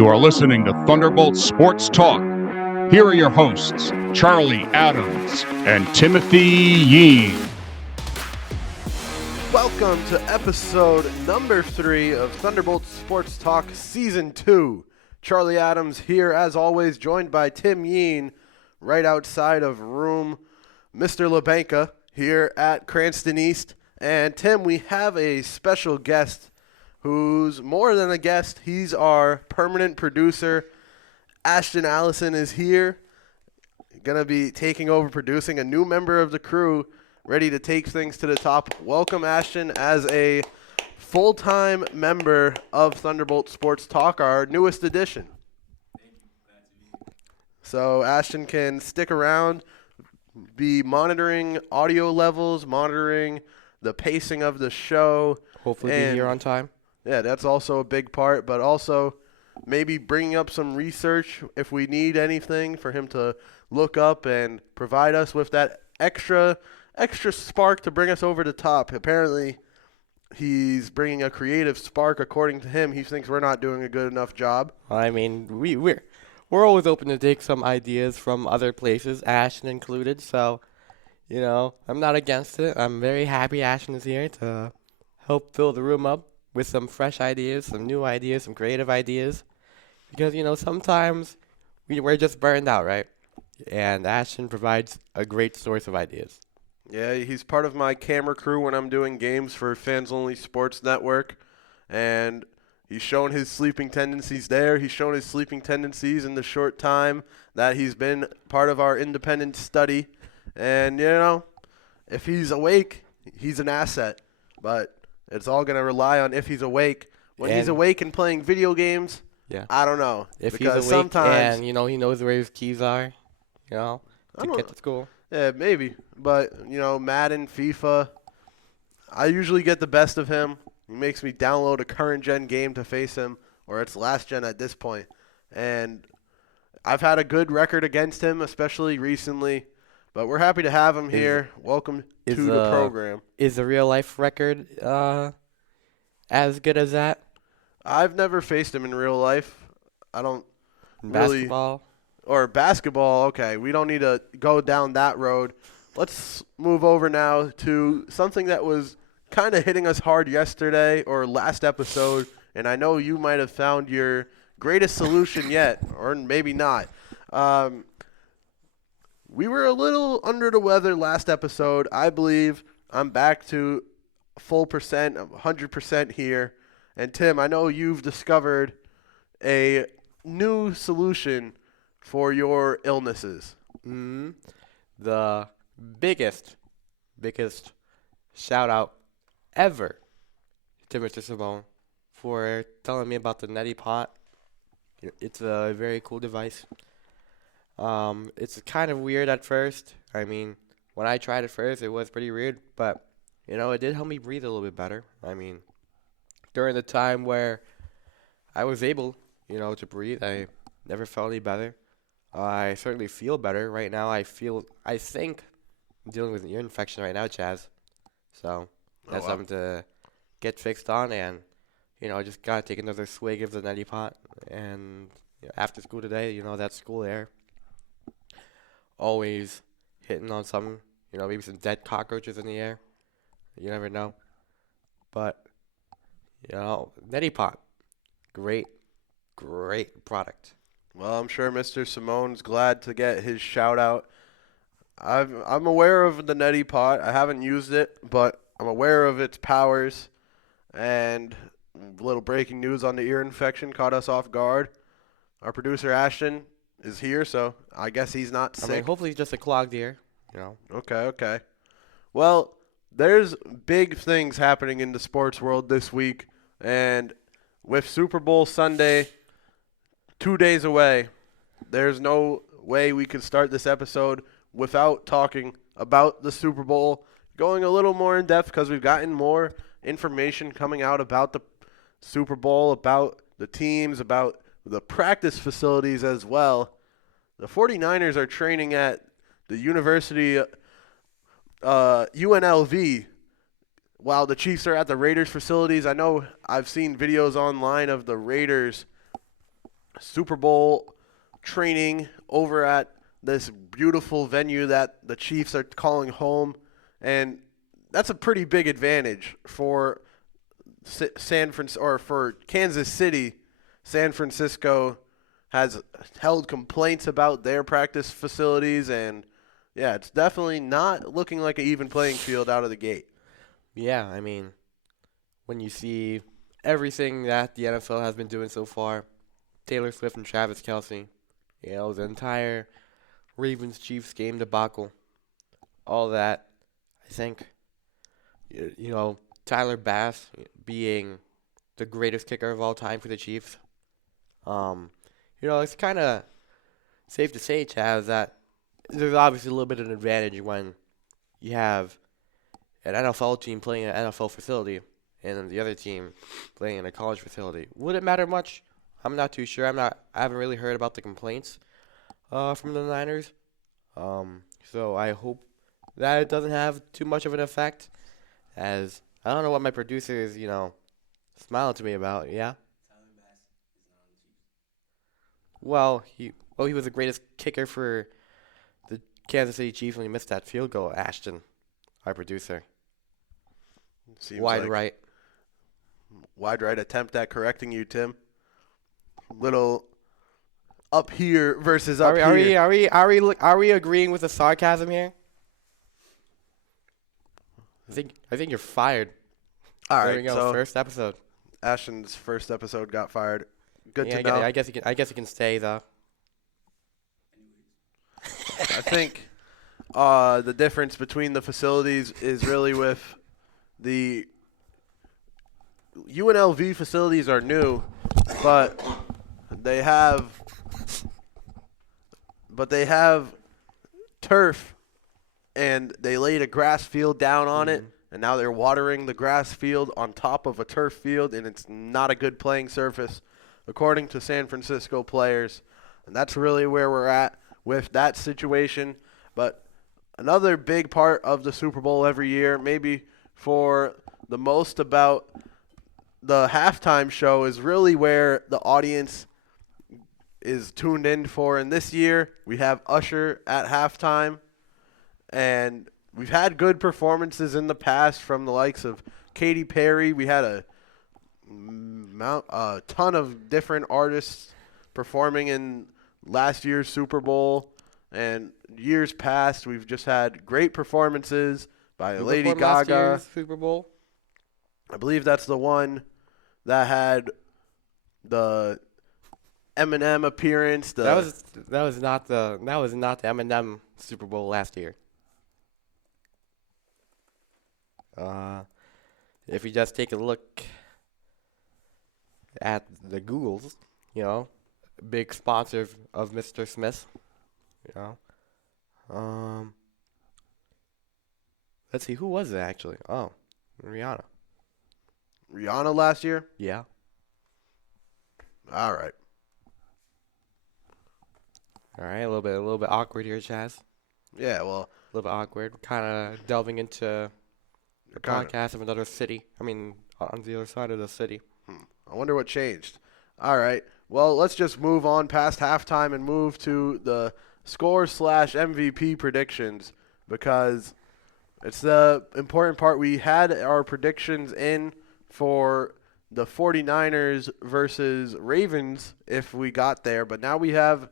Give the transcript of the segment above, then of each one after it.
You are listening to Thunderbolt Sports Talk. Here are your hosts, Charlie Adams and Timothy Yeen. Welcome to episode number 3 of Thunderbolt Sports Talk Season 2. Charlie Adams here, as always, joined by Tim Yeen, right outside of room Mr. LaBanca here at Cranston East. And Tim, we have a special guest who's more than a guest. He's our permanent producer. Ashton Allison is here, going to be taking over producing, a new member of the crew, ready to take things to the top. Welcome, Ashton, as a full-time member of Thunderbolt Sports Talk, our newest edition. Thank you. Glad to be here. So Ashton can stick around, be monitoring audio levels, monitoring the pacing of the show. Hopefully be here on time. Yeah, that's also a big part, but also maybe bringing up some research if we need anything for him to look up and provide us with that extra spark to bring us over the top. Apparently, he's bringing a creative spark. According to him, he thinks we're not doing a good enough job. I mean, we're always open to take some ideas from other places, Ashton included. So, I'm not against it. I'm very happy Ashton is here to help fill the room up with some fresh ideas, some new ideas, some creative ideas. Because, sometimes we're just burned out, right? And Ashton provides a great source of ideas. Yeah, he's part of my camera crew when I'm doing games for Fans Only Sports Network. And he's shown his sleeping tendencies there. He's shown his sleeping tendencies in the short time that he's been part of our independent study. And, if he's awake, he's an asset. But it's all going to rely on if he's awake. When he's awake and playing video games, yeah, I don't know. If because he's awake sometimes, and, he knows where his keys are, to get to school. Yeah, maybe. But, Madden, FIFA, I usually get the best of him. He makes me download a current-gen game to face him, or it's last-gen at this point. And I've had a good record against him, especially recently. But we're happy to have him here. Welcome to the program. Is the real-life record as good as that? I've never faced him in real life. I don't really. Basketball? Or basketball, okay. We don't need to go down that road. Let's move over now to something that was kind of hitting us hard yesterday or last episode, and I know you might have found your greatest solution yet, or maybe not. We were a little under the weather last episode. I believe I'm back to full percent, 100% here. And Tim, I know you've discovered a new solution for your illnesses. The biggest shout out ever to Mr. Simone for telling me about the Neti Pot. It's a very cool device. It's kind of weird at first. I mean, when I tried it first, it was pretty weird, but it did help me breathe a little bit better. I mean, during the time where I was able, to breathe, I never felt any better. I certainly feel better right now. I think I'm dealing with an ear infection right now, Chaz. So that's something to get fixed on, and just gotta take another swig of the Neti Pot. And after school today, that school air, always hitting on something. Maybe some dead cockroaches in the air. You never know. But Neti Pot, great product. Well, I'm sure Mr. Simone's glad to get his shout out. I'm aware of the Neti Pot. I haven't used it, but I'm aware of its powers. And a little breaking news on the ear infection caught us off guard. Our producer Ashton is here, so I guess he's not sick. I mean, hopefully it's just a clogged ear. Okay. Well, there's big things happening in the sports world this week, and with Super Bowl Sunday 2 days away, there's no way we could start this episode without talking about the Super Bowl, going a little more in depth because we've gotten more information coming out about the Super Bowl, about the teams, about the practice facilities as well. The 49ers are training at the University UNLV while the Chiefs are at the Raiders facilities. I know I've seen videos online of the Raiders Super Bowl training over at this beautiful venue that the Chiefs are calling home, and that's a pretty big advantage for for Kansas City. San Francisco has held complaints about their practice facilities, and yeah, it's definitely not looking like an even playing field out of the gate. Yeah, I mean, when you see everything that the NFL has been doing so far, Taylor Swift and Travis Kelce, the entire Ravens-Chiefs game debacle, all that, I think, Tyler Bass being the greatest kicker of all time for the Chiefs. It's kind of safe to say, Chaz, that there's obviously a little bit of an advantage when you have an NFL team playing in an NFL facility and then the other team playing in a college facility. Would it matter much? I'm not too sure. I haven't really heard about the complaints from the Niners. So I hope that it doesn't have too much of an effect, as I don't know what my producer is, smiling to me about. Yeah. Tyler Bass is not on the Chiefs. Well, he was the greatest kicker for the Kansas City Chiefs when he missed that field goal. Ashton, our producer, Seems wide like right. Wide right attempt at correcting you, Tim. Little up here versus up here. Are we agreeing with the sarcasm here? I think you're fired. All There right, we go. so First episode. Ashton's first episode got fired. Good Yeah, to know. I guess he can stay though. I think the difference between the facilities is really with the UNLV facilities are new, but they have turf, and they laid a grass field down on it, and now they're watering the grass field on top of a turf field, and it's not a good playing surface, according to San Francisco players. And that's really where we're at with that situation. But another big part of the Super Bowl every year, maybe for the most about the halftime show, is really where the audience is tuned in for. And this year, we have Usher at halftime. And we've had good performances in the past from the likes of Katy Perry. We had a ton of different artists performing in last year's Super Bowl. And years past, we've just had great performances by Who Lady performed last Gaga. year's Super Bowl. I believe that's the one that had the Eminem appearance. That was not the Eminem Super Bowl last year. If you just take a look at the Googles, big sponsor of Mr. Smith, let's see, who was it actually? Oh, Rihanna. Rihanna last year? Yeah. All right. All right, a little bit awkward here, Chaz. Yeah, well, A little bit awkward. Kind of delving into the podcast of another city. I mean, on the other side of the city. I wonder what changed. All right. Well, let's just move on past halftime and move to the score/MVP predictions, because it's the important part. We had our predictions in for the 49ers versus Ravens if we got there, but now we have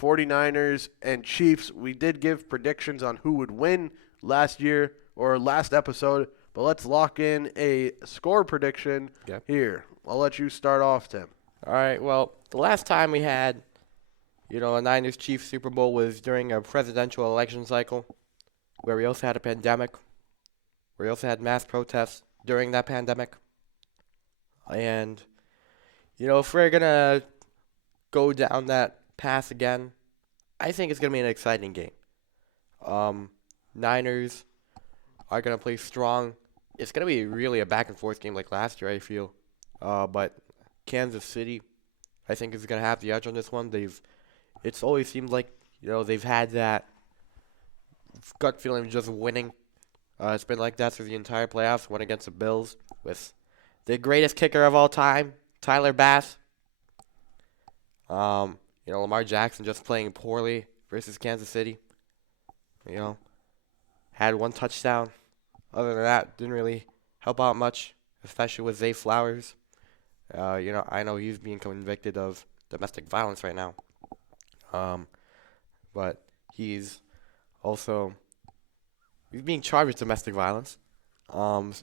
49ers and Chiefs. We did give predictions on who would win last year or last episode, but let's lock in a score prediction here. I'll let you start off, Tim. All right. Well, the last time we had, a Niners-Chiefs Super Bowl was during a presidential election cycle, where we also had a pandemic, where we also had mass protests during that pandemic. And, if we're going to go down that path again, I think it's going to be an exciting game. Niners are going to play strong. It's going to be really a back-and-forth game like last year, I feel. But Kansas City, I think, is going to have the edge on this one. It's always seemed like, they've had that gut feeling of just winning. It's been like that through the entire playoffs. Went against the Bills with the greatest kicker of all time, Tyler Bass. Lamar Jackson just playing poorly versus Kansas City. Had one touchdown. Other than that, didn't really help out much, especially with Zay Flowers. I know he's being convicted of domestic violence right now. But he's being charged with domestic violence. And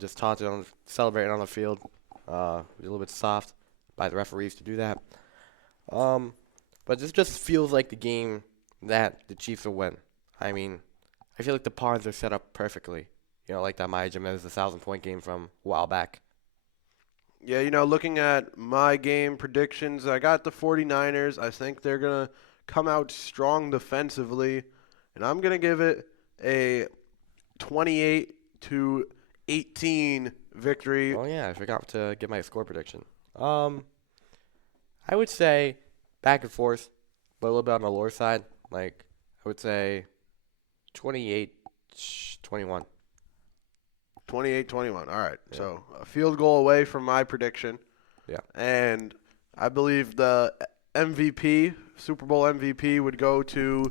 just taunted celebrating on the field. A little bit soft by the referees to do that. But this just feels like the game that the Chiefs will win. I mean, I feel like the pawns are set up perfectly. Like that Maya Jimenez, the 1,000-point game from a while back. Yeah, looking at my game predictions, I got the 49ers. I think they're going to come out strong defensively, and I'm going to give it a 28-18 victory. Oh, yeah, I forgot to give my score prediction. I would say back and forth, but a little bit on the lower side. I would say 28-21. 28-21. All right. Yeah. So a field goal away from my prediction. Yeah. And I believe the MVP, Super Bowl MVP, would go to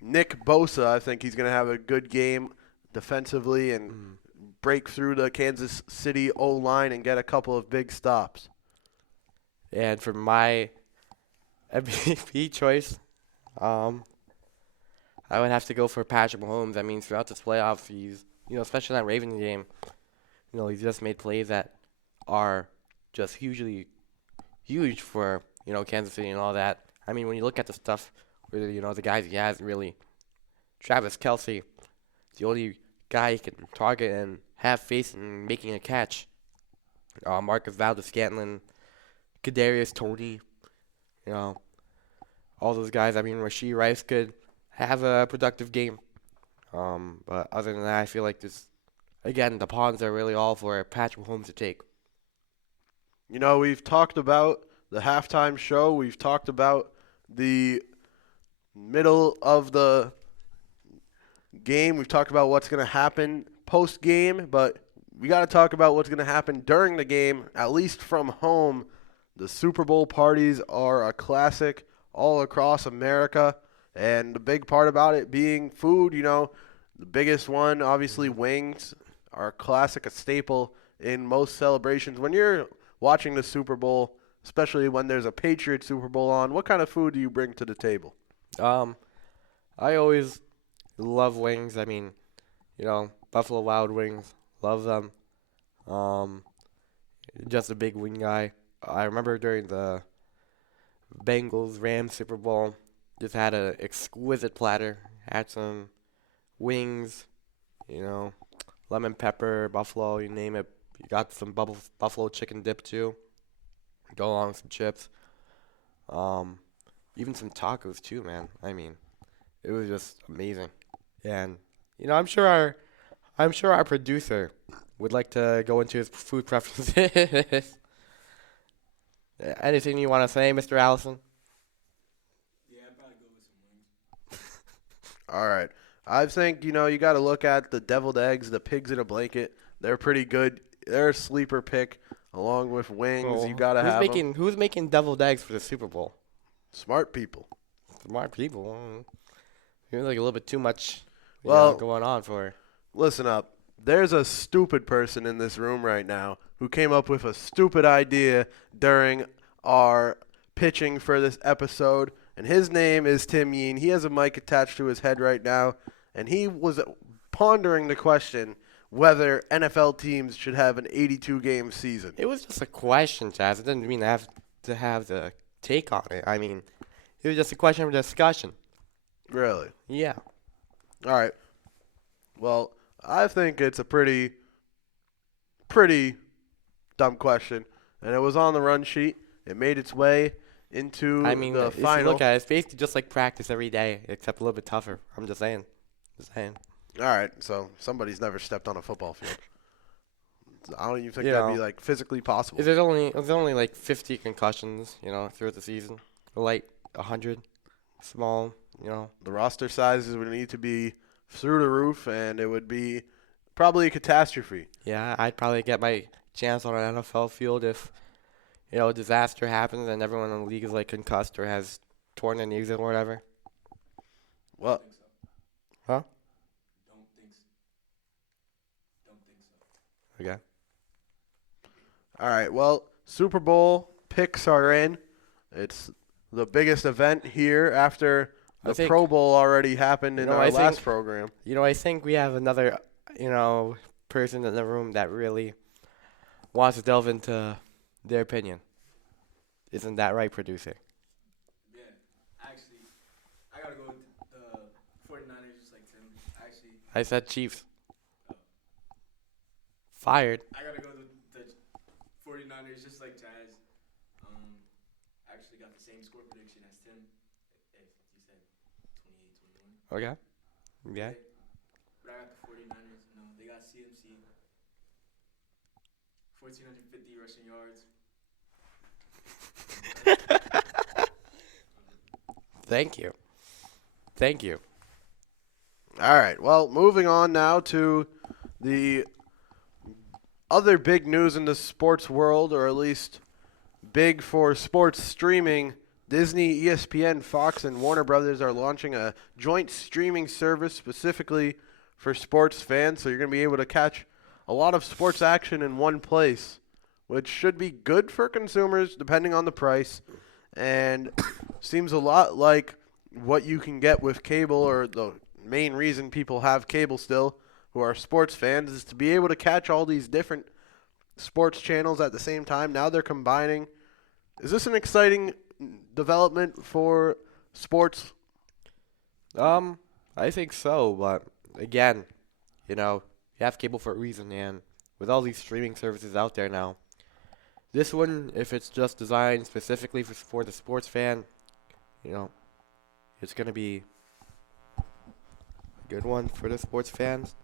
Nick Bosa. I think he's going to have a good game defensively and break through the Kansas City O-line and get a couple of big stops. And for my MVP choice, I would have to go for Patrick Mahomes. I mean, throughout this playoffs, he's, especially that Ravens game, he's just made plays that are just huge for, Kansas City and all that. I mean, when you look at the stuff where, the guys he has really, Travis Kelce, the only guy he can target and have faith in making a catch. Marcus Valdes-Scantling, Kadarius Toney, all those guys. I mean, Rashee Rice could have a productive game. But other than that, I feel like the pawns are really all for Patrick Mahomes to take. We've talked about the halftime show. We've talked about the middle of the game. We've talked about what's going to happen post-game, but we got to talk about what's going to happen during the game, at least from home. The Super Bowl parties are a classic all across America, and the big part about it being food, the biggest one, obviously wings, are a classic, a staple in most celebrations. When you're watching the Super Bowl, especially when there's a Patriots Super Bowl on, what kind of food do you bring to the table? I always love wings. I mean, Buffalo Wild Wings, love them. Just a big wing guy. I remember during the Bengals-Rams Super Bowl, just had an exquisite platter. Had some wings, lemon pepper, buffalo, you name it. You got some buffalo chicken dip too. Go along with some chips. Even some tacos too, man. I mean, it was just amazing. And I'm sure our producer would like to go into his food preferences. Anything you want to say, Mr. Allison? Yeah, I'd probably go with some wings. All right. I think, you got to look at the deviled eggs, the pigs in a blanket. They're pretty good. They're a sleeper pick along with wings. You got to have them. Who's making deviled eggs for the Super Bowl? Smart people. Smart people. You're like a little bit too much going on for. Listen up. There's a stupid person in this room right now who came up with a stupid idea during our pitching for this episode, and his name is Tim Yeen. He has a mic attached to his head right now, and he was pondering the question whether NFL teams should have an 82-game season. It was just a question, Chaz. It didn't mean to have the take on it. I mean, it was just a question of discussion. Really? Yeah. All right. Well, I think it's a pretty dumb question, and it was on the run sheet. It made its way into the if final. you look at it, it's basically just like practice every day, except a little bit tougher. I'm just saying. All right, so somebody's never stepped on a football field. I don't even think You that'd know. be like physically possible. There's only like 50 concussions, throughout the season. Like 100, small, The roster sizes would need to be through the roof, and it would be probably a catastrophe. Yeah, I'd probably get my chance on an NFL field if, a disaster happens and everyone in the league is like concussed or has torn their knees or whatever? Well, Think so. Huh? Don't think so. Don't think so. Okay. all right. Well, Super Bowl picks are in. It's the biggest event here after I the think- Pro Bowl already happened in You know, our I last think- program. I think we have another, person in the room that really wants to delve into their opinion. Isn't that right, producer? Yeah. Actually, I gotta go with the 49ers just like Tim. Actually, I said Chiefs. Fired. I gotta go with the 49ers just like Jazz. Actually got the same score prediction as Tim. If you said 28-21. Okay. Yeah. But I got the 49ers. They got CMC. 1,450 rushing yards. Thank you. Thank you. All right. Well, moving on now to the other big news in the sports world, or at least big for sports streaming. Disney, ESPN, Fox, and Warner Brothers are launching a joint streaming service specifically for sports fans. So you're going to be able to catch a lot of sports action in one place, which should be good for consumers depending on the price. And seems a lot like what you can get with cable, or the main reason people have cable still, who are sports fans, is to be able to catch all these different sports channels at the same time. Now they're combining. Is this an exciting development for sports? I think so, but again, you have cable for a reason, and with all these streaming services out there now, this one, if it's just designed specifically for the sports fan, it's gonna be a good one for the sports fans.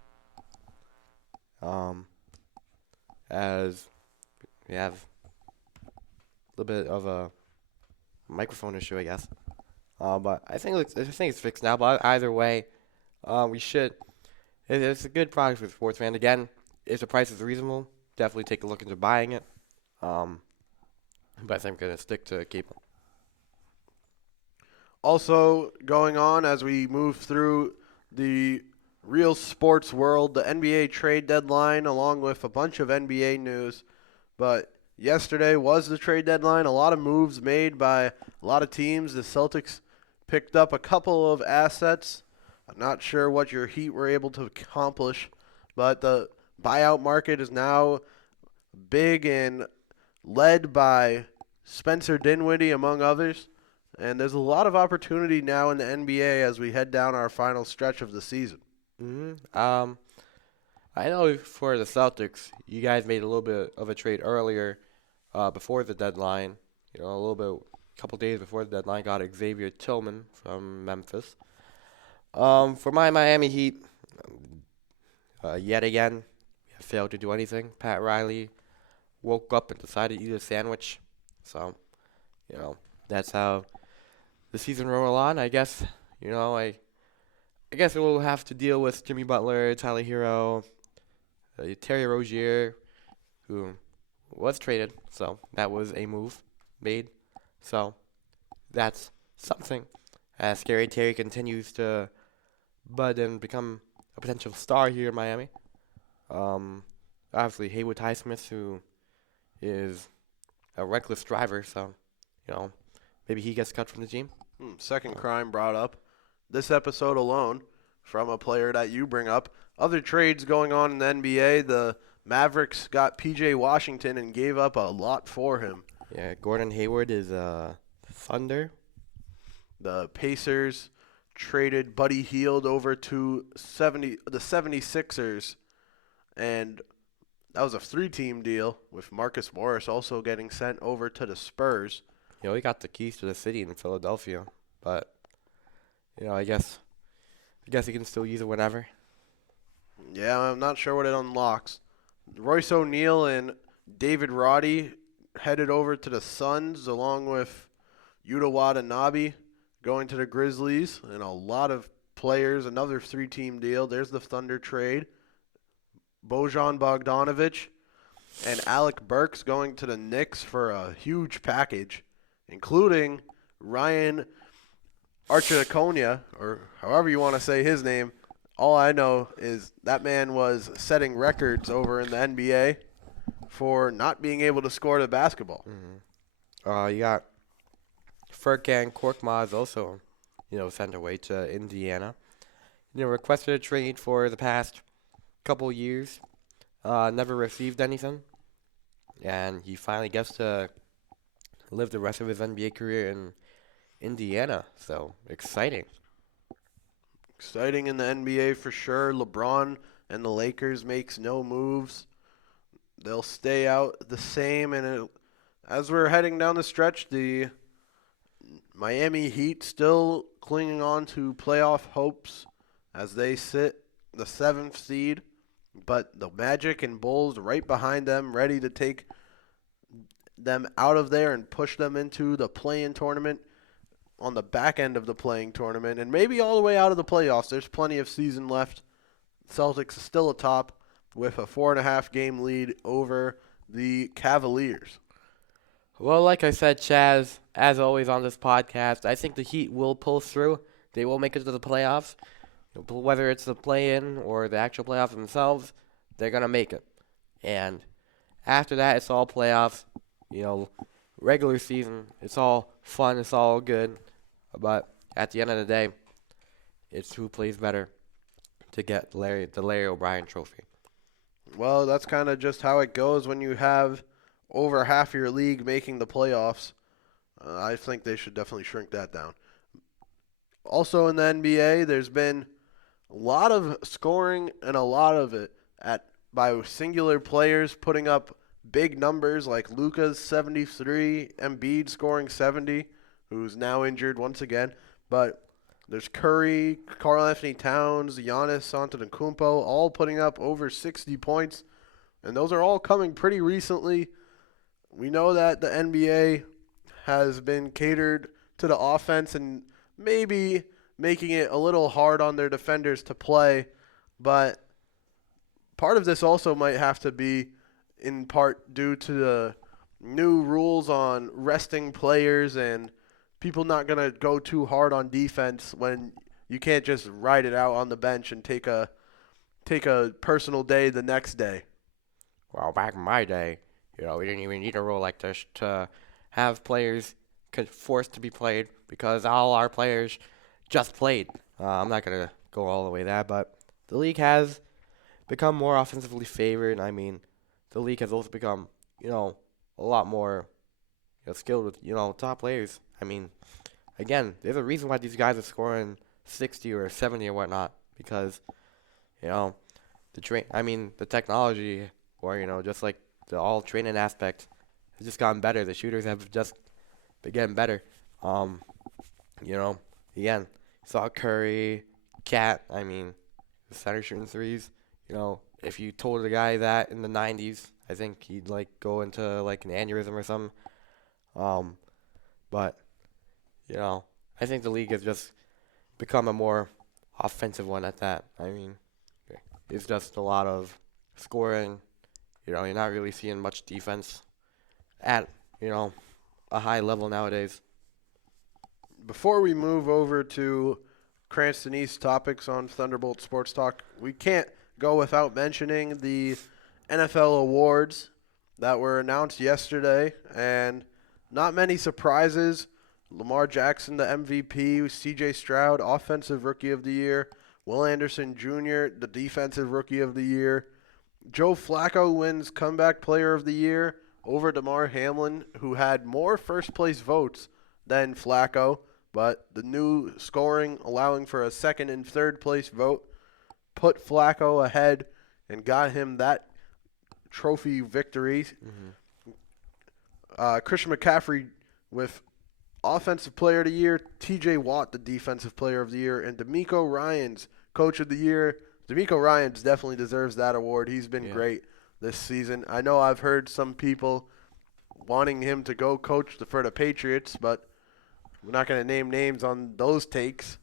As we have a little bit of a microphone issue, I guess. But I think it's fixed now. But either way, we should. It's a good product for the sports fan. Again, if the price is reasonable, definitely take a look into buying it. But I think I'm gonna stick to cable. Also going on as we move through the real sports world, the NBA trade deadline, along with a bunch of NBA news. But yesterday was the trade deadline. A lot of moves made by a lot of teams. The Celtics picked up a couple of assets. I'm not sure what your Heat were able to accomplish, but the buyout market is now big and led by Spencer Dinwiddie, among others. And there's a lot of opportunity now in the NBA as we head down our final stretch of the season. I know for the Celtics, you guys made a little bit of a trade earlier, before the deadline. A couple days before the deadline, got Xavier Tillman from Memphis. For my Miami Heat, yet again, we have failed to do anything. Pat Riley woke up and decided to eat a sandwich. So, that's how the season roll on. I guess, I guess we'll have to deal with Jimmy Butler, Tyler Hero, Terry Rozier, who was traded. So that was a move made. So that's something. As Scary Terry continues to bud and become a potential star here in Miami. Obviously Haywood Highsmith, who is a reckless driver. So, maybe he gets cut from the team. Second crime brought up this episode alone from a player that you bring up. Other trades going on in the NBA. The Mavericks got P.J. Washington and gave up a lot for him. Yeah, Gordon Hayward is Thunder. The Pacers traded Buddy Hield over to the 76ers, and that was a 3-team deal with Marcus Morris also getting sent over to the Spurs. He got the keys to the city in Philadelphia, but I guess he can still use it whenever. Yeah, I'm not sure what it unlocks. Royce O'Neal and David Roddy headed over to the Suns, along with Yuta Watanabe going to the Grizzlies, and a lot of players. Another 3-team deal. There's the Thunder trade. Bojan Bogdanovic and Alec Burks going to the Knicks for a huge package, including Ryan Archidiakonia, or however you want to say his name. All I know is that man was setting records over in the NBA for not being able to score the basketball. You got Furkan Korkmaz also, sent away to Indiana. Requested a trade for the past couple years. Never received anything. And he finally gets to live the rest of his NBA career in Indiana. So, exciting. Exciting in the NBA for sure. LeBron and the Lakers makes no moves. They'll stay out the same. And as we're heading down the stretch, the Miami Heat still clinging on to playoff hopes as they sit the 7th seed. But the Magic and Bulls right behind them, ready to take them out of there and push them into the play-in tournament on the back end of the playing tournament, and maybe all the way out of the playoffs. There's plenty of season left. Celtics is still atop with a 4.5 game lead over the Cavaliers. Well, like I said, Chaz, as always on this podcast, I think the Heat will pull through. They will make it to the playoffs. Whether it's the play-in or the actual playoffs themselves, they're going to make it. And after that, it's all playoffs. Regular season, it's all fun, it's all good. But at the end of the day, it's who plays better to get the Larry O'Brien trophy. Well, that's kind of just how it goes when you have over half your league making the playoffs. I think they should definitely shrink that down. Also in the NBA, there's been a lot of scoring and a lot of it by singular players putting up big numbers like Luka's 73, Embiid scoring 70, who's now injured once again. But there's Curry, Karl-Anthony Towns, Giannis Antetokounmpo, all putting up over 60 points. And those are all coming pretty recently. We know that the NBA has been catered to the offense and maybe making it a little hard on their defenders to play. But part of this also might have to be in part due to the new rules on resting players and people not going to go too hard on defense when you can't just ride it out on the bench and take a personal day the next day. Well, back in my day, we didn't even need a rule like this to have players forced to be played because all our players just played. I'm not going to go all the way there, but the league has become more offensively favored. I mean, the league has also become, a lot more skilled with, top players. I mean, again, there's a reason why these guys are scoring 60 or 70 or whatnot because, the technology or, just like the all training aspect has just gotten better. The shooters have just been getting better. Again, saw Curry, Cat, the center shooting threes. If you told a guy that in the 90s, I think he'd go into an aneurysm or something. But I think the league has just become a more offensive one at that. It's just a lot of scoring. You're not really seeing much defense at, a high level nowadays. Before we move over to Cranston East topics on Thunderbolt Sports Talk, we can't go without mentioning the NFL awards that were announced yesterday, and not many surprises. Lamar Jackson, the MVP, C.J. Stroud, Offensive Rookie of the Year, Will Anderson Jr., the Defensive Rookie of the Year. Joe Flacco wins Comeback Player of the Year over Damar Hamlin, who had more first-place votes than Flacco, but the new scoring allowing for a second and third-place vote put Flacco ahead and got him that trophy victory. Christian McCaffrey with Offensive Player of the Year, T.J. Watt, the Defensive Player of the Year, and D'Amico Ryans, Coach of the Year. D'Amico Ryans definitely deserves that award. He's been great this season. I know I've heard some people wanting him to go coach for the Patriots, but we're not going to name names on those takes,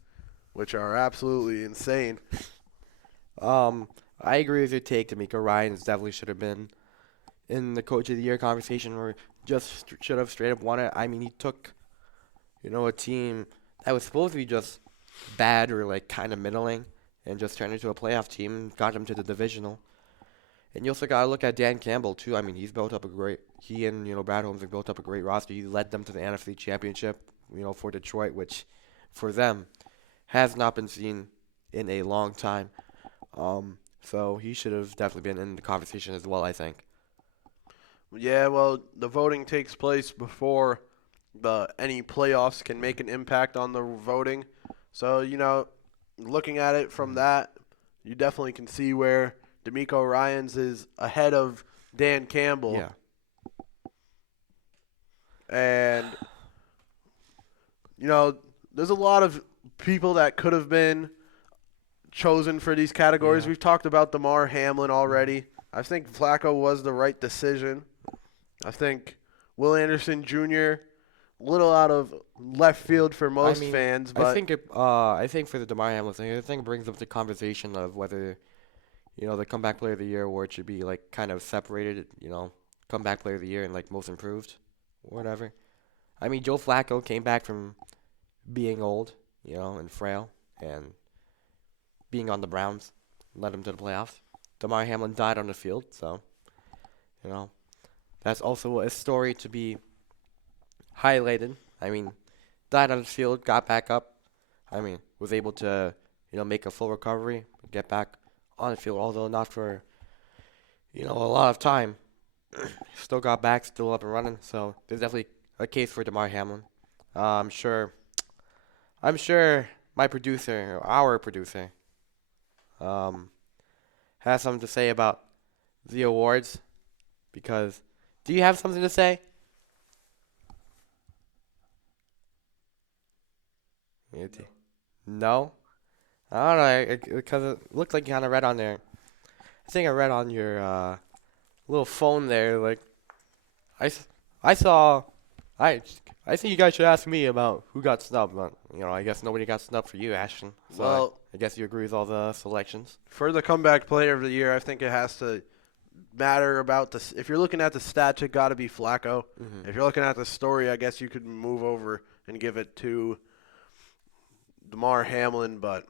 which are absolutely insane. I agree with your take. D'Amico Ryans definitely should have been in the Coach of the Year conversation, or just should have straight up won it. I mean, he took, a team that was supposed to be just bad or like kind of middling, and just turned into a playoff team, got them to the divisional. And you also got to look at Dan Campbell, too. I mean, he and, Brad Holmes have built up a great roster. He led them to the NFC Championship, for Detroit, which for them has not been seen in a long time. So he should have definitely been in the conversation as well, I think. Yeah, well, the voting takes place before any playoffs can make an impact on the voting. So, looking at it from that, you definitely can see where D'Amico Ryans is ahead of Dan Campbell. Yeah. And, there's a lot of people that could have been chosen for these categories. Yeah. We've talked about Damar Hamlin already. I think Flacco was the right decision. I think Will Anderson Jr., a little out of left field for most fans, but I think for the Damar Hamlin thing, I think it brings up the conversation of whether, the comeback player of the year award should be like kind of separated, comeback player of the year and like most improved or whatever. I mean, Joe Flacco came back from being old, and frail, and being on the Browns led him to the playoffs. Damar Hamlin died on the field, so, that's also a story to be highlighted. I mean, died on the field, got back up. I mean, was able to, make a full recovery, get back on the field, although not for, a lot of time. Still got back, still up and running. So there's definitely a case for Damar Hamlin. I'm sure my producer, or our producer, has something to say about the awards. Because, do you have something to say? No? I don't know, because it looked like you kind of read on there. I think I read on your little phone there, like, I think you guys should ask me about who got snubbed, but, I guess nobody got snubbed for you, Ashton. So well, I guess you agree with all the selections. for the comeback player of the year, I think it has to matter about this. If you're looking at the stats, it got to be Flacco. Mm-hmm. If you're looking at the story, I guess you could move over and give it to Damar Hamlin, but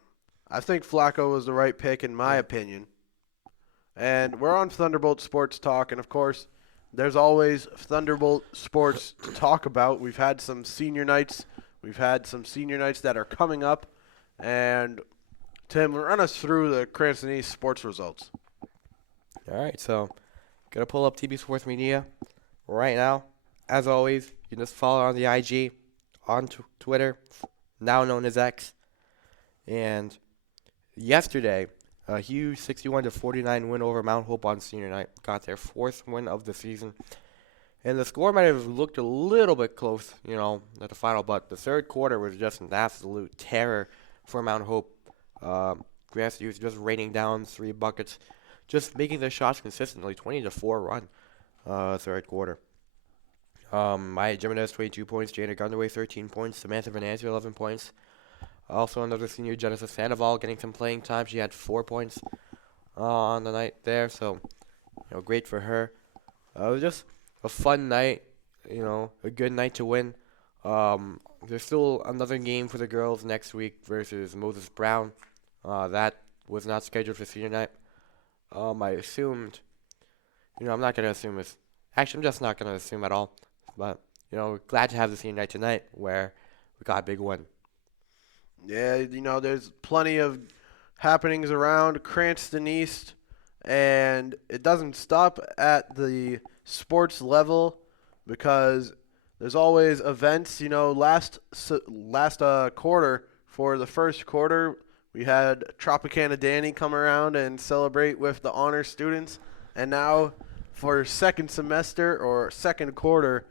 I think Flacco was the right pick in my opinion. And we're on Thunderbolt Sports Talk, and of course, there's always Thunderbolt Sports to talk about. We've had some senior nights. We've had some senior nights that are coming up. And Tim, run us through the Cranston East sports results. All right, so gonna pull up TB Sports Media right now. As always, you can just follow on the IG, on Twitter, now known as X. And yesterday, a huge 61-49 win over Mount Hope on senior night. Got their fourth win of the season. And the score might have looked a little bit close, at the final, but the third quarter was just an absolute terror for Mount Hope. Grass Youth just raining down 3 buckets, just making their shots consistently. 20-4 run, third quarter. Maya Jimenez, 22 points. Jana Gundaway, 13 points. Samantha Venanzio, 11 points. Also another senior, Genesis Sandoval, getting some playing time. She had 4 points on the night there, so great for her. It was just a fun night, a good night to win. There's still another game for the girls next week versus Moses Brown. That was not scheduled for senior night. I assumed, I'm not going to assume it's, actually I'm just not going to assume at all. But, glad to have the senior night tonight where we got a big win. Yeah, there's plenty of happenings around Cranston East, and it doesn't stop at the sports level because there's always events. Last quarter, for the first quarter, we had Tropicana Danny come around and celebrate with the honor students, and now for second semester or second quarter,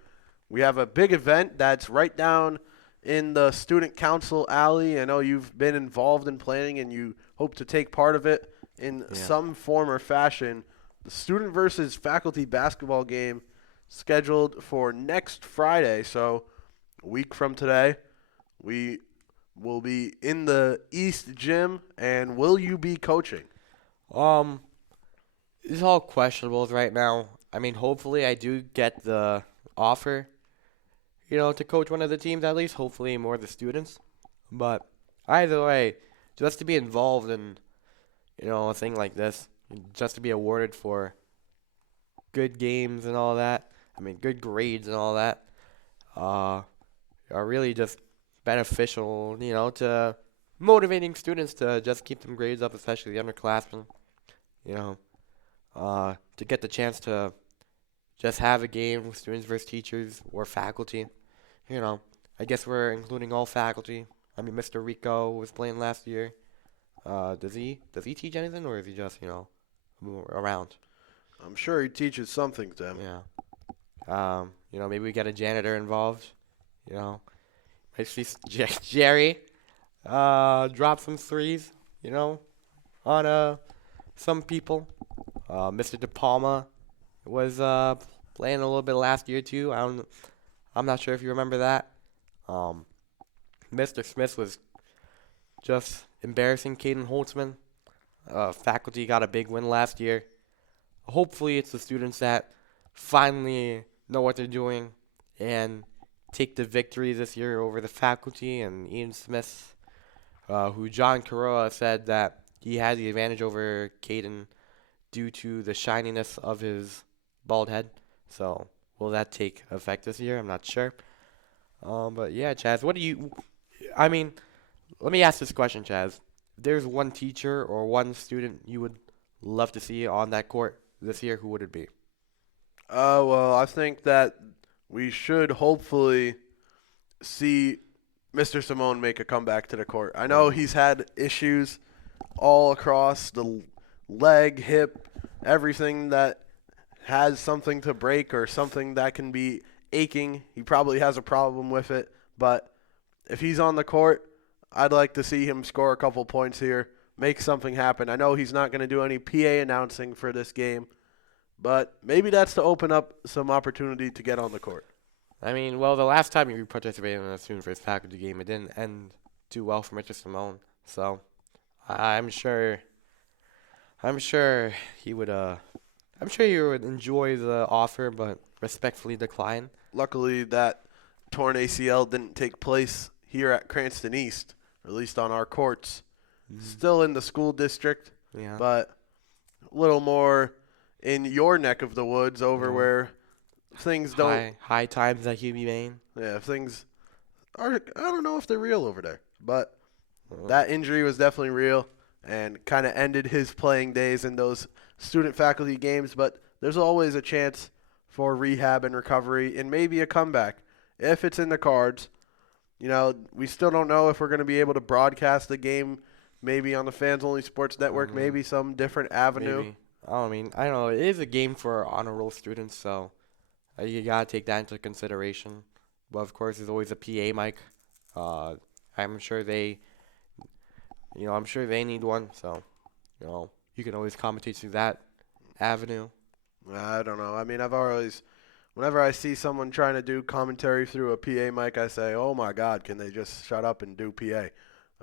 we have a big event that's right down in the student council alley. I know you've been involved in planning and you hope to take part of it in some form or fashion. The student versus faculty basketball game scheduled for next Friday, so a week from today. We will be in the East Gym, and will you be coaching? It's all questionables right now. I mean, hopefully I do get the offer, to coach one of the teams at least. Hopefully more of the students. But either way, just to be involved in, a thing like this, just to be awarded for good games and all that, I mean, good grades and all that, are really just beneficial, to motivating students to just keep them grades up, especially the underclassmen, you know, to get the chance to just have a game with students versus teachers or faculty. I guess we're including all faculty. I mean, Mr. Rico was playing last year. Does he teach anything, or is he just around? I'm sure he teaches something to them. Yeah. Maybe we get a janitor involved. I see Jerry drop some threes. On some people. Mr. De Palma was playing a little bit last year too. I'm not sure if you remember that. Mr. Smith was just embarrassing Caden Holtzman. Faculty got a big win last year. Hopefully it's the students that finally know what they're doing and take the victory this year over the faculty and Ian Smith, who John Carolla said that he had the advantage over Caden due to the shininess of his bald head. So will that take effect this year? I'm not sure. But yeah, Chaz, let me ask this question, Chaz. If there's one teacher or one student you would love to see on that court this year, who would it be? Well, I think that we should hopefully see Mr. Simone make a comeback to the court. I know he's had issues all across the leg, hip, everything that has something to break or something that can be aching. He probably has a problem with it. But if he's on the court, I'd like to see him score a couple points here, make something happen. I know he's not going to do any PA announcing for this game, but maybe that's to open up some opportunity to get on the court. I mean, well, the last time you participated in a student versus faculty game, it didn't end too well for Mr. Simone. So I'm sure he would enjoy the offer, but respectfully decline. Luckily, that torn ACL didn't take place here at Cranston East, or at least on our courts. Still in the school district, Yeah. but a little more in your neck of the woods over where things don't. High times at UB Maine. Yeah, things are. I don't know if they're real over there, but that injury was definitely real and kind of ended his playing days in those student faculty games. But there's always a chance for rehab and recovery and maybe a comeback if it's in the cards. We still don't know if we're going to be able to broadcast the game maybe on the Fans Only Sports Network, maybe some different avenue. Maybe. I don't know. It is a game for honor roll students, so you got to take that into consideration. But, of course, there's always a PA mic. I'm sure they need one, so, you can always commentate through that avenue. I don't know. I mean, whenever I see someone trying to do commentary through a PA mic, I say, oh, my God, can they just shut up and do PA?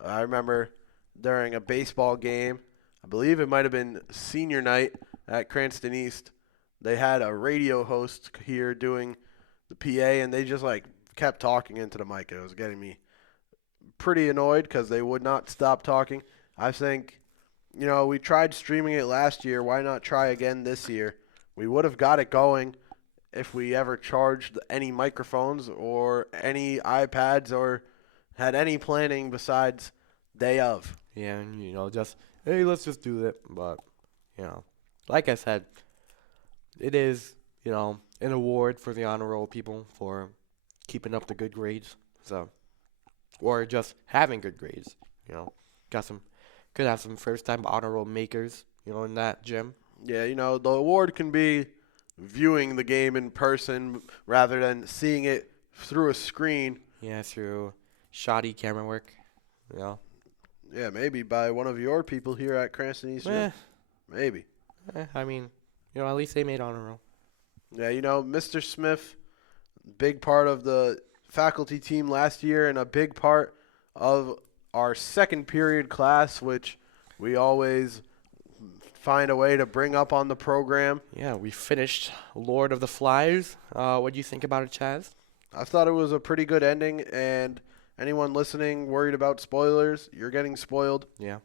I remember during a baseball game, I believe it might have been senior night at Cranston East, they had a radio host here doing the PA, and they just, kept talking into the mic. It was getting me pretty annoyed because they would not stop talking. I think, we tried streaming it last year. Why not try again this year? We would have got it going if we ever charged any microphones or any iPads or had any planning besides day of. Yeah, and, just, hey, let's just do it. But, like I said, it is, an award for the honor roll people for keeping up the good grades. So, or just having good grades, could have some first-time honor roll makers, in that gym. Yeah, the award can be viewing the game in person rather than seeing it through a screen. Yeah, through shoddy camera work, Yeah, maybe by one of your people here at Cranston East. Maybe. I mean, at least they made honor roll. Yeah, Mr. Smith, big part of the faculty team last year and a big part of our second period class, which we always find a way to bring up on the program. Yeah, we finished Lord of the Flies. What do you think about it, Chaz? I thought it was a pretty good ending, and anyone listening worried about spoilers, you're getting spoiled. Yeah.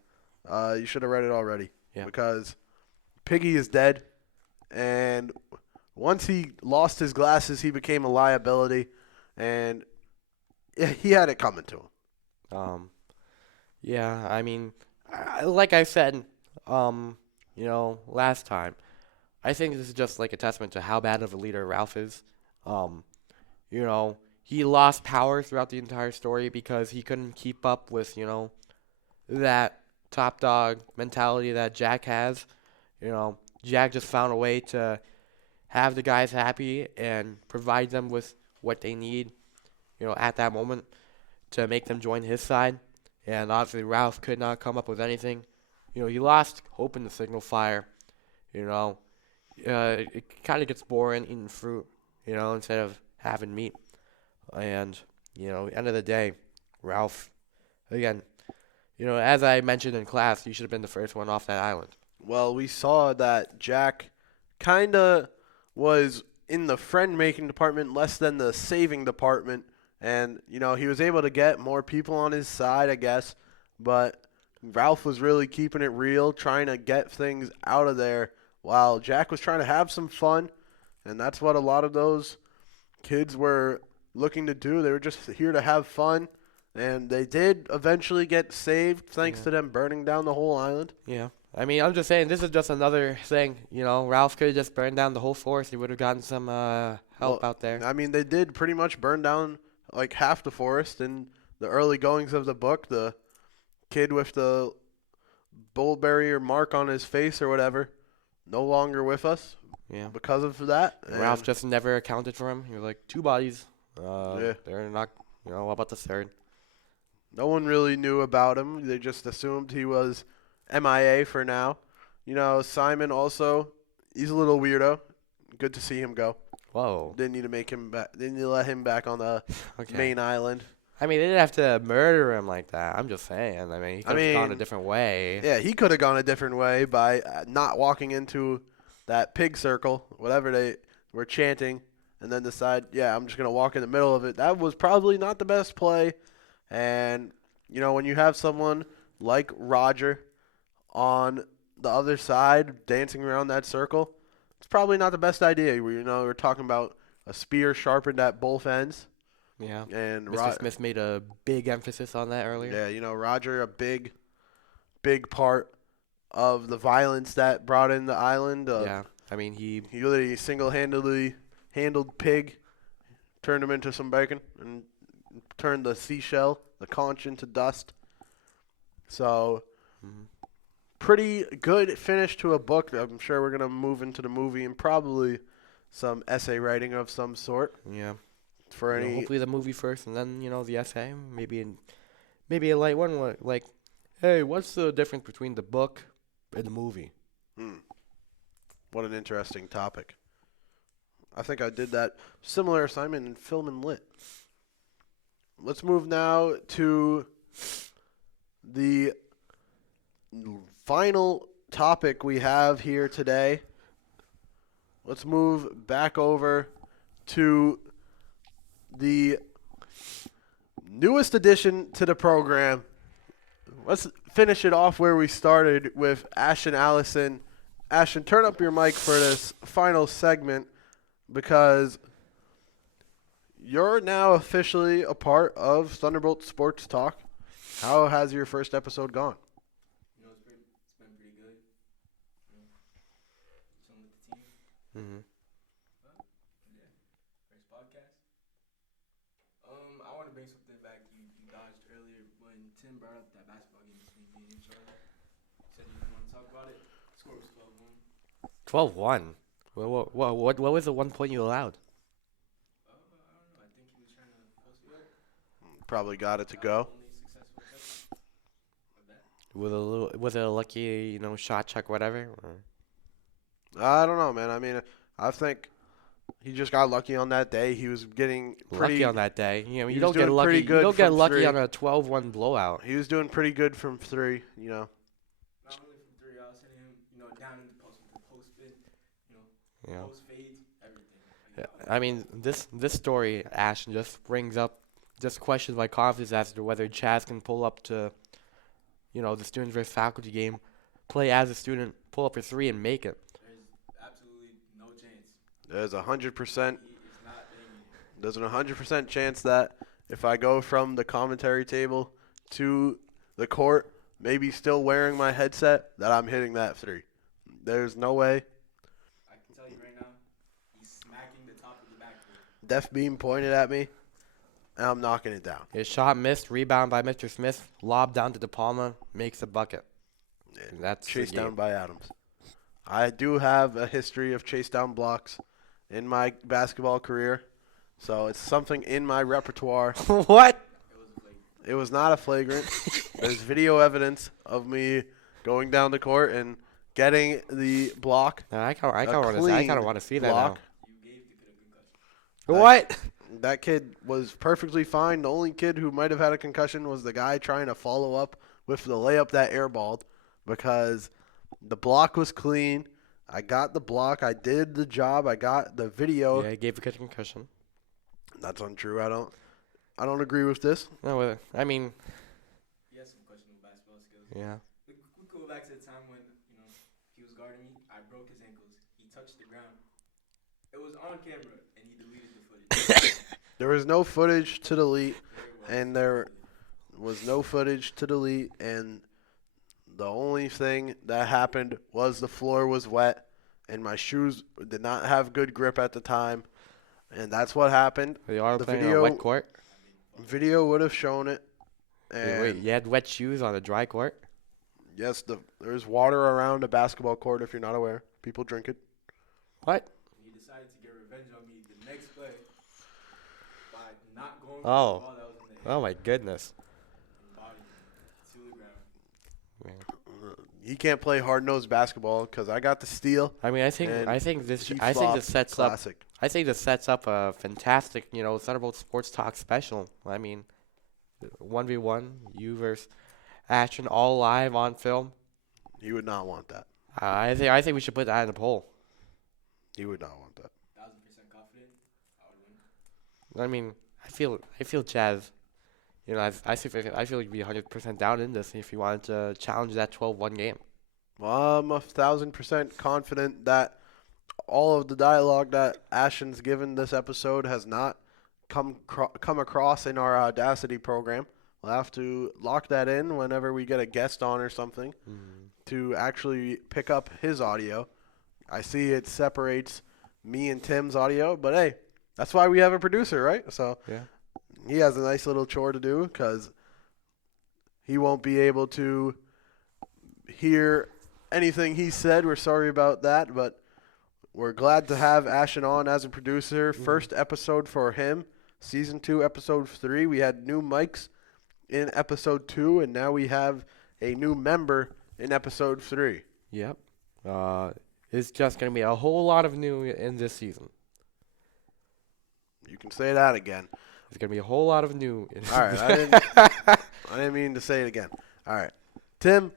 You should have read it already. Yeah. Because Piggy is dead, and once he lost his glasses, he became a liability, and he had it coming to him. Yeah, I mean, like I said, last time, I think this is just like a testament to how bad of a leader Ralph is. He lost power throughout the entire story because he couldn't keep up with, that top dog mentality that Jack has. Jack just found a way to have the guys happy and provide them with what they need, at that moment to make them join his side. And obviously Ralph could not come up with anything. He lost hope in the signal fire. It kind of gets boring eating fruit, instead of having meat. And, end of the day, Ralph, again, as I mentioned in class, you should have been the first one off that island. Well, we saw that Jack kind of was in the friend-making department less than the saving department. And, he was able to get more people on his side, I guess. But Ralph was really keeping it real, trying to get things out of there, while Jack was trying to have some fun. And that's what a lot of those kids were looking to do. They were just here to have fun. And they did eventually get saved thanks to them burning down the whole island. Yeah. I mean, I'm just saying, this is just another thing. Ralph could have just burned down the whole forest. He would have gotten some help out there. I mean, they did pretty much burn down like half the forest in the early goings of the book. The kid with the bullberry or mark on his face or whatever, no longer with us. Yeah. Because of that. Ralph just never accounted for him. He was like, 2 bodies. Yeah. They're not, what about the third? No one really knew about him. They just assumed he was MIA for now. Simon also, he's a little weirdo. Good to see him go. Whoa. Didn't need to make him back. Didn't need to let him back on the main island. I mean, they didn't have to murder him like that. I'm just saying. I mean, he could have gone a different way. Yeah, he could have gone a different way by not walking into that pig circle, whatever they were chanting, and then decide, I'm just going to walk in the middle of it. That was probably not the best play. And, when you have someone like Roger on the other side dancing around that circle, it's probably not the best idea. We're talking about a spear sharpened at both ends. Yeah. And Mr. Smith made a big emphasis on that earlier. Yeah, Roger, a big part of the violence that brought in the island. Yeah. I mean, he literally single-handedly handled Pig, turned him into some bacon, and turned the seashell, the conch, into dust. So, pretty good finish to a book. I'm sure we're going to move into the movie and probably some essay writing of some sort. Yeah. For any, hopefully the movie first, and then the essay. Maybe a light one, like, hey, what's the difference between the book and the movie? What an interesting topic. I think I did that similar assignment in film and lit. Let's move now to the final topic we have here today. Let's move back over to the newest addition to the program. Let's finish it off where we started with Ashton Allison. Ashton, turn up your mic for this final segment because you're now officially a part of Thunderbolt Sports Talk. How has your first episode gone? It's been pretty good. Chilling with the team. First podcast. I want to bring something back you dodged earlier when Tim brought up that basketball game between me and Charlie. Said you didn't want to talk about it. The score was 12-1. 12-1. What was the 1 point you allowed? I don't know. I think he was trying to post it up. Probably got it to go. Only successful attempt. Was it a lucky, shot check, whatever? Or? I don't know, man. I mean, I think he just got lucky on that day. He was getting pretty lucky on that day. You he don't was get doing lucky. pretty You good don't get from lucky three. on a 12-1 blowout. He was doing pretty good from three, Not only from three, I was hitting him, down You know. Post fades, everything. Yeah, Like, I mean, this story, Ashton, just brings up just questions my confidence as to whether Chaz can pull up to, the students versus faculty game, play as a student, pull up a three and make it. there's absolutely no chance. There's 100%. He is not banging it. There's an 100% chance that if I go from the commentary table to the court, maybe still wearing my headset, that I'm hitting that three. There's no way. I can tell you right now, he's smacking the top of the backboard. Def beam pointed at me, and I'm knocking it down. His shot missed, rebound by Mr. Smith, lob down to De Palma, makes a bucket. And that's the Chased game. down by Adams. I do have a history of chase down blocks in my basketball career, so it's something in my repertoire. What? It was like It was not a flagrant. There's video evidence of me going down the court and getting the block. I kind of clean want to see that block. you gave the kid a concussion. now. What? That kid was perfectly fine. The only kid who might have had a concussion was the guy trying to follow up with the layup that airballed, because the block was clean. I got the block. I did the job. I got the video. Yeah, he gave a kid a concussion. That's untrue. I don't agree with this. No, I mean, He has some questionable basketball skills. yeah. We go back to the time when he was guarding me. I broke his ankles. He touched the ground. It was on camera, and he deleted the footage. There was no footage to delete, There it was. and there was no footage to delete, and the only thing that happened was the floor was wet, and my shoes did not have good grip at the time, and that's what happened. They are The playing on a video- wet court. Video would have shown it, and Wait, you had wet shoes on a dry court? yes, there's water around a basketball court. If you're not aware, people drink it. What? He decided to get revenge on me the next play by not going for the Oh. ball that was in the air Oh my goodness. and body to the ground. He can't play hard-nosed basketball because I got the steal. I mean, I think And this Chief I think flop, this sets up classic. a fantastic, Thunderbolt Sports Talk special. I mean, 1v1, you versus Ashton, all live on film. He would not want that. I think we should put that in a poll. He would not want that. 1,000% confident. I would win. I mean, I feel Chaz. I feel he'd be 100% down in this if he wanted to challenge that 12-1 game. Well, I'm 1,000% confident that all of the dialogue that Ashton's given this episode has not come across in our Audacity program. We'll have to lock that in whenever we get a guest on or something to actually pick up his audio. I see it separates me and Tim's audio, but hey, that's why we have a producer, right? So Yeah. he has a nice little chore to do because he won't be able to hear anything he said. We're sorry about that, but we're glad to have Ashton on as a producer. First episode for him, season 2, episode 3. We had new mics in episode 2, and now we have a new member in episode 3. Yep. It's just gonna be a whole lot of new in this season. You can say that again. There's gonna be a whole lot of new. All right, I didn't mean to say it again. All right, Tim,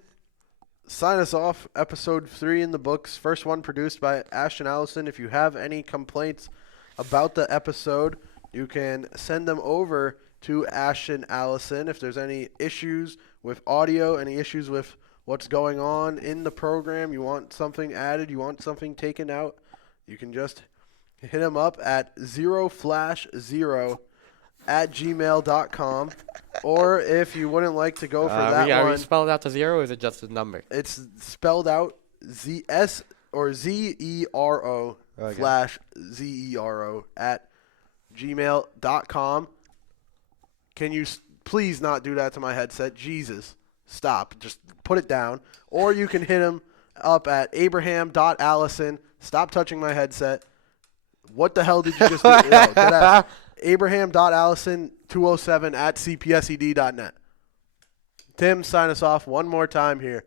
sign us off. Episode 3 in the books. First one produced by Ashton Allison. If you have any complaints about the episode, you can send them over to Ashton Allison. If there's any issues with audio, any issues with what's going on in the program, you want something added, you want something taken out, you can just hit him up at 0flash0@gmail.com. Or if you wouldn't like to go for that Are we one, spelled out to 0 or is it just a number? it's spelled out ZS or ZERO Okay. flash ZERO at gmail.com. Can you please not do that to my headset? Jesus. Stop. Just put it down. Or you can hit him up at abraham.allison. Stop touching my headset. What the hell did you just do? No, deadass. Abraham.allison207 at cpsed.net. Tim, sign us off one more time here.